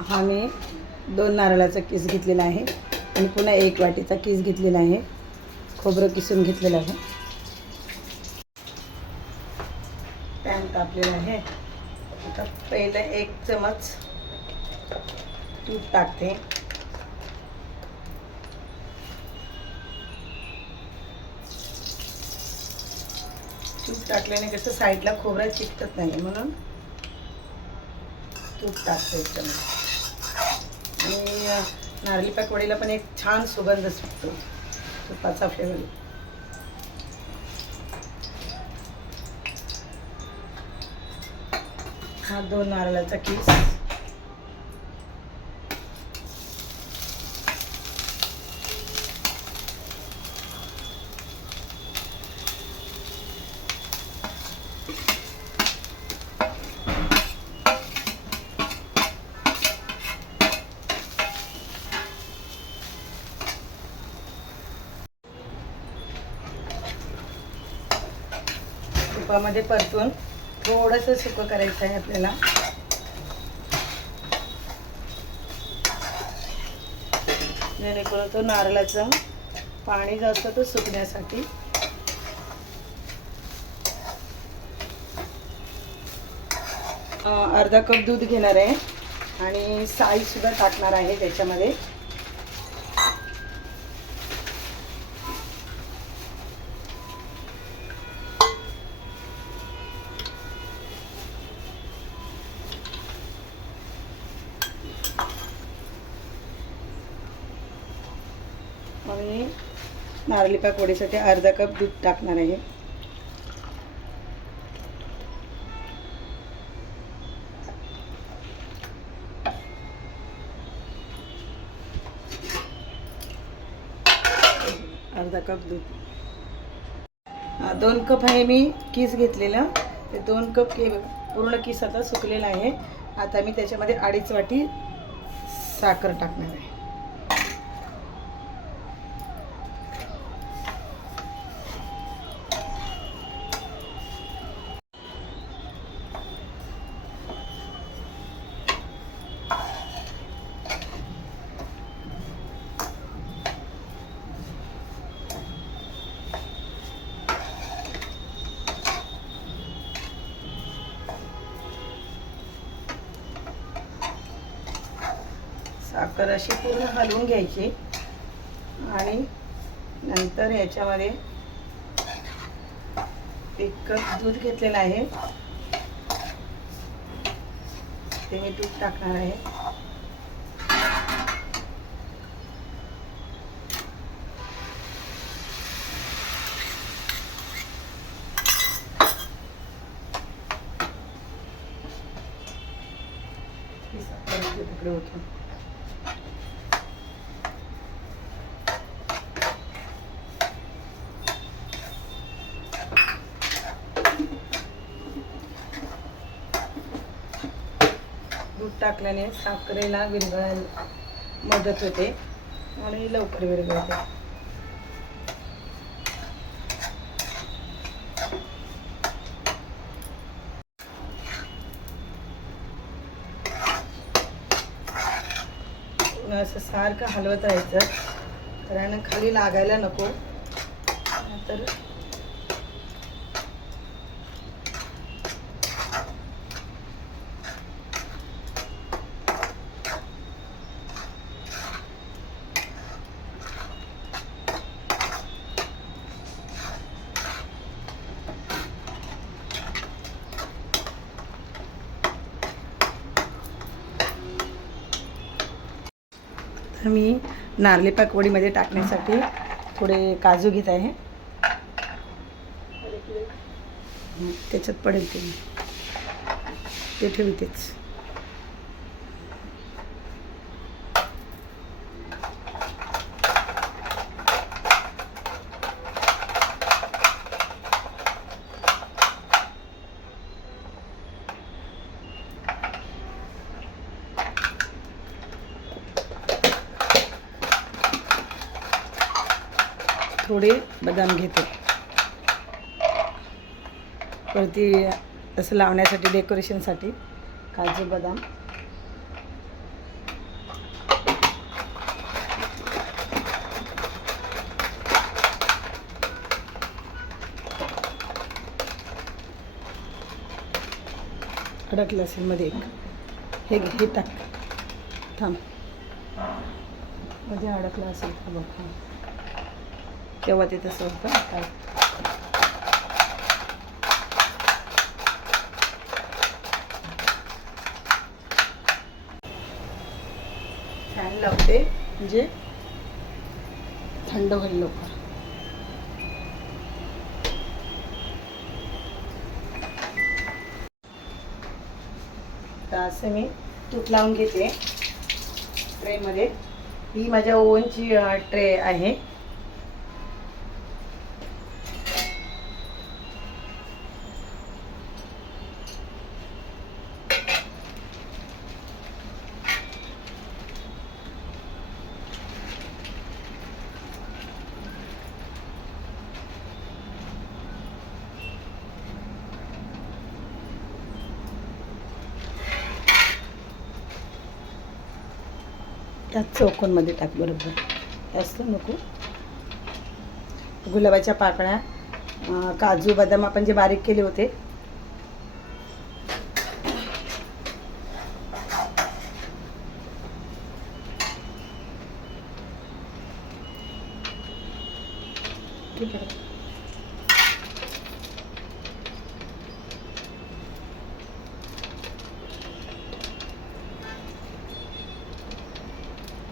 हा मी दोन नारळाचा किस घेतलेला आहे आणि पुन्हा एक वाटीचा किस घेतलेला आहे. खोबरं किसून घेतलेलं आहे. पॅन तापलेला आहे. आता पहिलं एक चमच तूप टाकते. तूप टाकल्याने कसं साईडला खोबरा चिकटत नाही म्हणून तूप टाकते चमच. नारळी पाकवडीला पण एक छान सुगंध सुटतो. तुपाचा फ्लेवर हा दोन नारळाचा किस. तुपामध्ये परतून थोडंसं सुकं करायचं आहे आपल्याला. जेणेकरून तो नारळाचं पाणी जास्त तो सुकण्यासाठी. अर्धा कप दूध घेणार आहे आणि साईसुद्धा टाकणार आहे त्याच्यामध्ये आणि नारळी पाक वडीसाठी अर्धा कप दूध टाकणार आहे. अर्धा कप दूध. दोन कप आहे मी किस घेतलेलं. ते दोन कप के पूर्ण किस आता सुकलेला आहे. आता मी त्याच्यामध्ये अडीच वाटी साखर टाकणार आहे. साखर अशी पूर्ण हलवून घ्यायची आणि नंतर याच्यामध्ये एक कप दूध घेतलेलं आहे. ते मी दूध टाकणार आहे. तिकडे दूध टाकल्याने साखरेला विरघळायला मदत होते आणि लवकर विरघळते. असं सारखं हलवत राहायचं कारण खाली लागायला नको. नंतर तर मी नारळी पाकवडीमध्ये टाकण्यासाठी थोडे काजू घेत आहे. त्याच्यात पडेल ते. ते ठेवतेच बदाम घेते. परती असं लावण्यासाठी डेकोरेशनसाठी काजू बदाम. अडकलं असेल मध्ये एक. हे हे टाक. थांब. मध्ये अडकलं असेल का बघ. तेव्हा ते तसं होतं. फॅन लावते. म्हणजे थंड होईल लवकर असं मी तूप लावून घेते ट्रेमध्ये. ही माझ्या ओवनची ट्रे आहे. त्यात चौकोनमध्ये टाक बरोबर. जास्त नको. गुलाबाच्या पाकळ्या काजू बदाम आपण जे बारीक केले होते. ठीक आहे.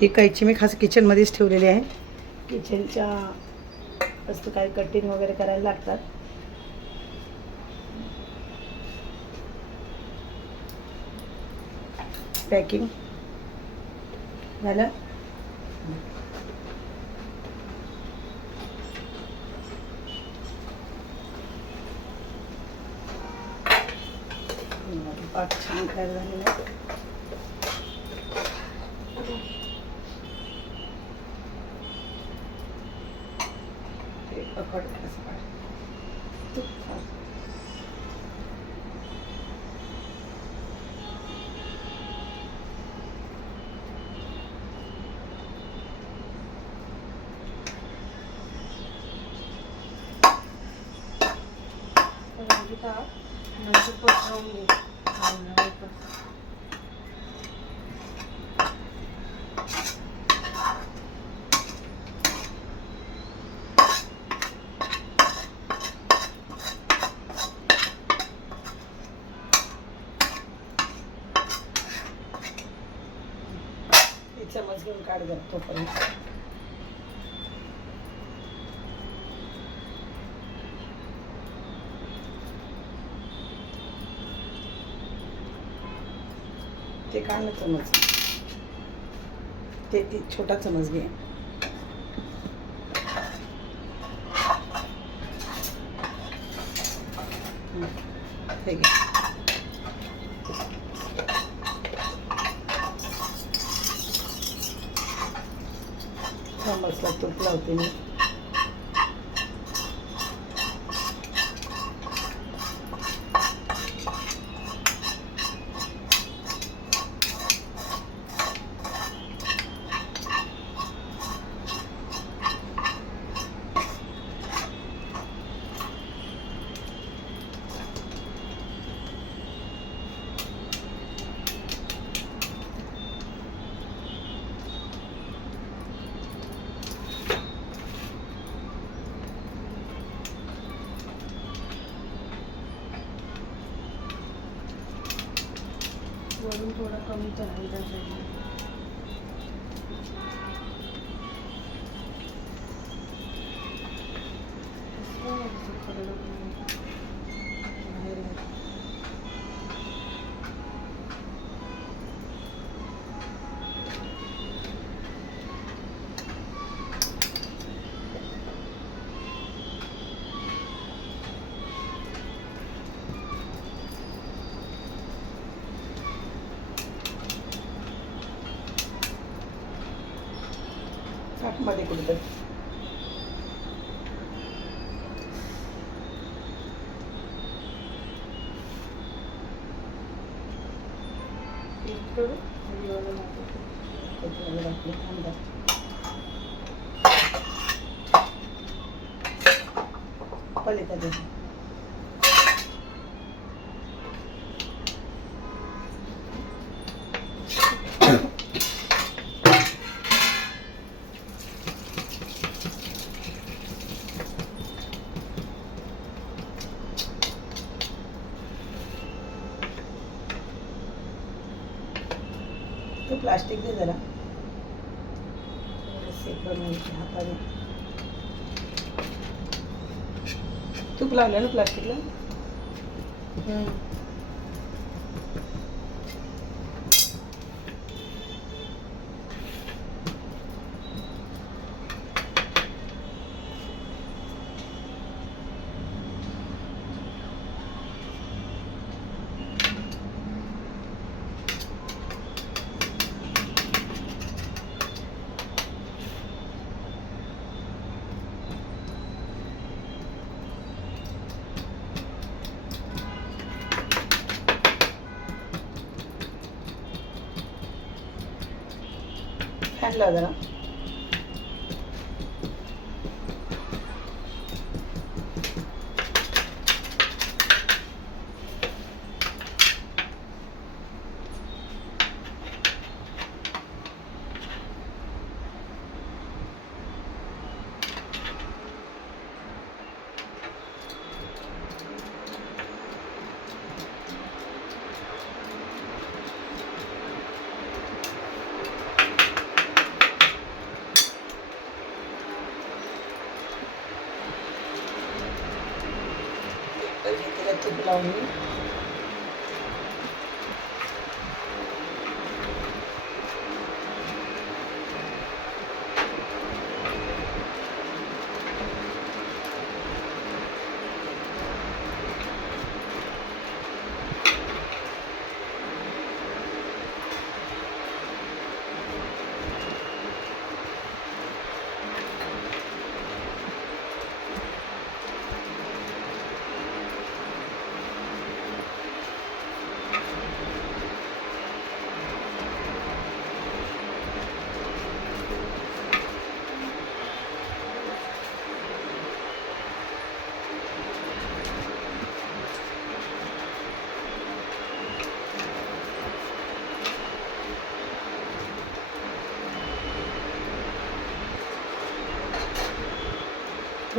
ही कैची मी खास किचनमध्येच ठेवलेली आहे. किचनच्या वस्तू काही कटिंग वगैरे करायला लागतात. पॅकिंग झालं? पाक छान तयार झालेला आहे ते पकड असं काढ. तूप टाक. नंतर पसरवून घे ते चमच घेऊन काढ तोपर्यंत. ते काढ ना चमच ते ती छोटा चमच घे. か見たらいいだそうですよ、体が。मध्ये कुठं? पीठ करू प्लास्टिक दे जरा. हाताने तूप लावलं ना प्लास्टिकला? फॅन लाव जरा पेपर घेतलेला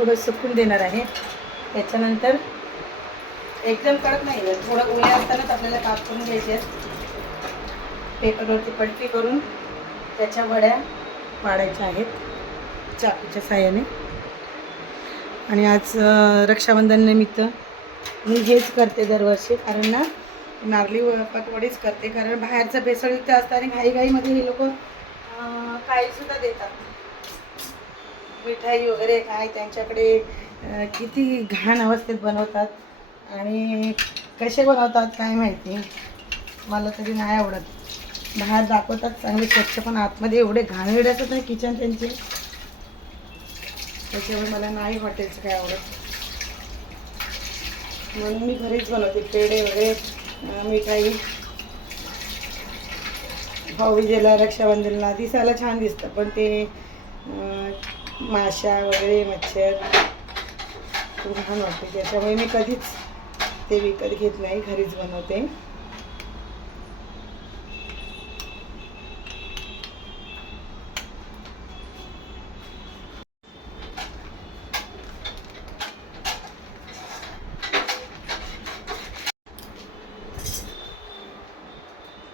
थोडं सुकून देणार आहे. त्याच्यानंतर एकदम कडक नाही आहे. थोडं ओल्या असतानाच आपल्याला काप करून घ्यायचे आहेत. पेपरवरती पलटी करून त्याच्या वड्या पाडायच्या आहेत चाकूच्या साह्याने. आणि आज रक्षाबंधननिमित्त रक्षाबंधन निमित्त मी हेच करते दरवर्षी कारण ना नारली व- करते. कारण बाहेरचं भेसळयुक्त असतं आणि घाईघाईमध्ये हे लोक काहीसुद्धा देतात. मिठाई वगैरे काय त्यांच्याकडे किती घाण अवस्थेत बनवतात आणि कसे बनवतात काय माहिती? मला तरी नाही आवडत. बाहेर दाखवतात चांगले स्वच्छ पण आतमध्ये एवढे घाण असतात ना किचन त्यांचे. त्याच्यामुळे मला नाही हॉटेलचं काय आवडत. म्हणून मी घरीच बनवते पेढे वगैरे मिठाई. भाऊ विजेला रक्षाबंधनला दिसायला छान दिसतं पण ते माशा वगैरे मच्छर खूप छान वाटते. त्याच्यामुळे मी कधीच ते विकत घेत नाही घरीच बनवते.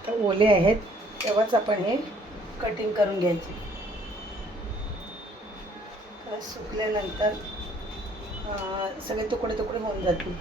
तर ओले आहेत तेव्हाच आपण हे कटिंग करून घ्यायचे. सुकल्यानंतर सगळे तुकडे तुकडे होऊन जातील.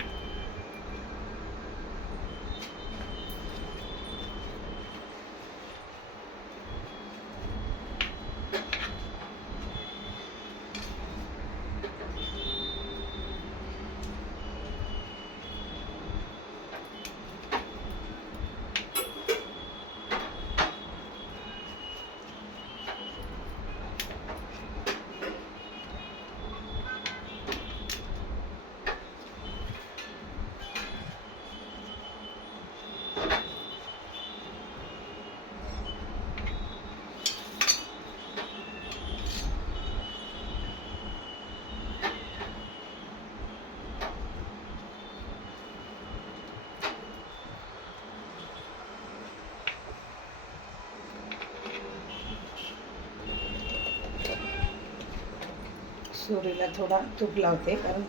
सुरीला थोडा तूप लावते कारण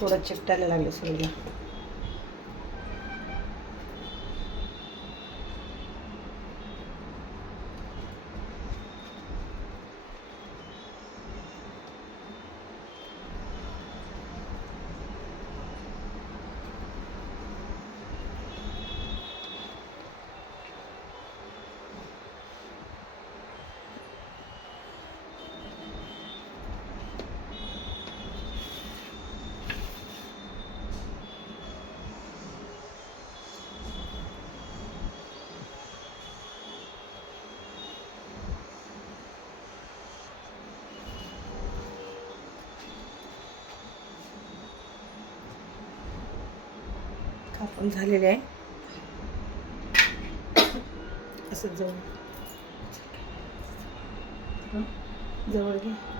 थोडं चिकटायला लागले सुरीला. आपण झालेले आहे. असं जवळ. जवळ घे.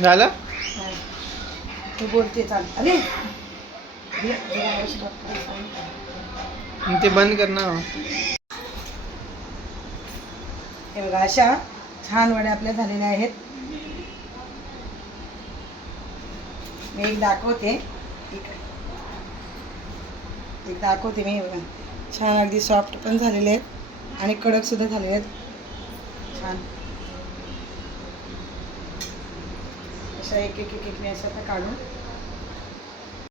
झालं? हा. तू बोलते चाल अरे! घे, जरा आवाज टाक. मग ते बंद कर ना हे बघा अशा छान वड्या आपल्या झालेल्या आहेत. मी एक दाखवते. एक दाखवते मी हे बघा. छान अगदी सॉफ्ट पण झालेले आहेत आणि कडक सुद्धा झालेले आहेत. छान. अशा एक एक एक एक मी अशा आता काढून